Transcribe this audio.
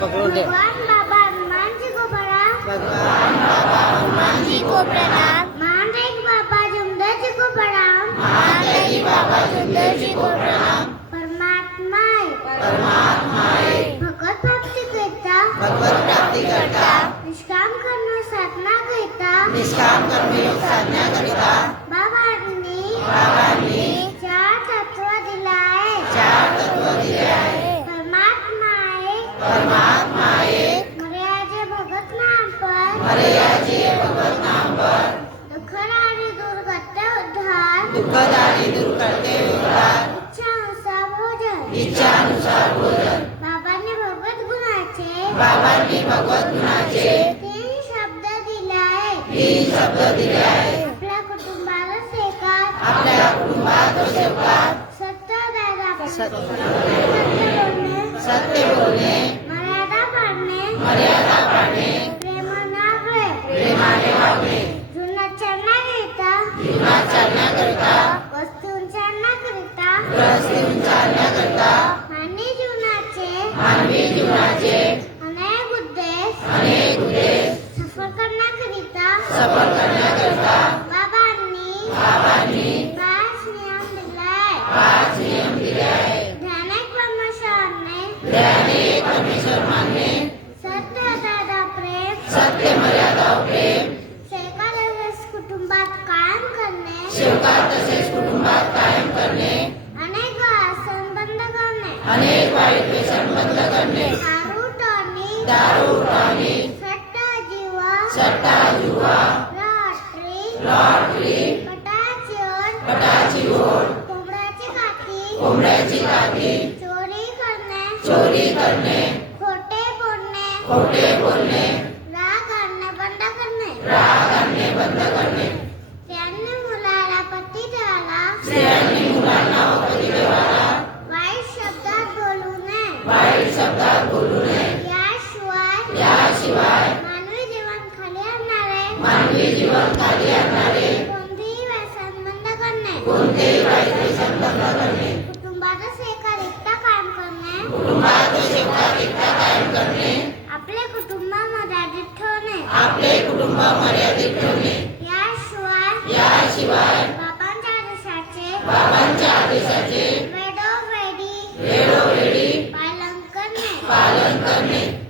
पकडून ठेव बाबा हनुमान जी को प्रणाम भगवान बाबा हनुमान जी को प्रणाम महादेव बाबा जमदर जी को प्रणाम महादेवी बाबा जमदर जी को परमात्मा एक। भगत नाम पर। भगवत नाम पर। दुःख आणि दुर्गत उद्धार। दुःखदारी दूर करते उद्धार। इच्छा अनुसार भोजन। इच्छानुसार भोजन। बाबांनी भगवत गुणाचे। बाबांनी भगवत गुणाचे। तीन शब्द दिले आहे तीन शब्द दिले आहे आपल्या सत्य दादा सत्य बोलणे। मानवी जीवनाचे अनेक उद्देश अनेक उद्देश सफल करण्याकरिता सफल करण्याकरिता बाबांनी बाबांनी पाच नियम दिलाय पाच नियम दिले आहे ध्यानिक परमेश्वरने त्याने परमेश्वर मानणे सत्य दादा प्रेम सत्य मर्यादा प्रेम प्रेम तसेच कुटुंबात कायम करणे सेवकात तसेच कुटुंबात कायम करणे अनेक आसन बंद करणे. अनेक लॉटरी। लॉटरी। पटाची ओढ पटाची ओढ कोंबड्याची काठी कोंबड्याची काठी चोरी करणे। चोरी करणे। खोटे बोलणे। खोटे बोलणे। राग आणणे बंद करणे। राग आणणे बंद करणे याशिवाय मानवी जीवन खाली आणणारे. मानवी जीवन खाली आणणारे. कोणतेही व्यसन बंद करणे. कोणतेही व्यसन बंद करणे. कुटुंबातच एकारिकता कायम करणे. कुटुंबात व सेवकात एकता कायम करणे. आपले कुटुंब मर्यादित ठेवणे. आपले कुटुंब मर्यादित ठेवणे. याशिवाय याशिवाय बाबांच्या आदेशाचे बाबांच्या आदेशाचे वेळोवेळी वेळोवेळी पालन करणे. पालन करणे.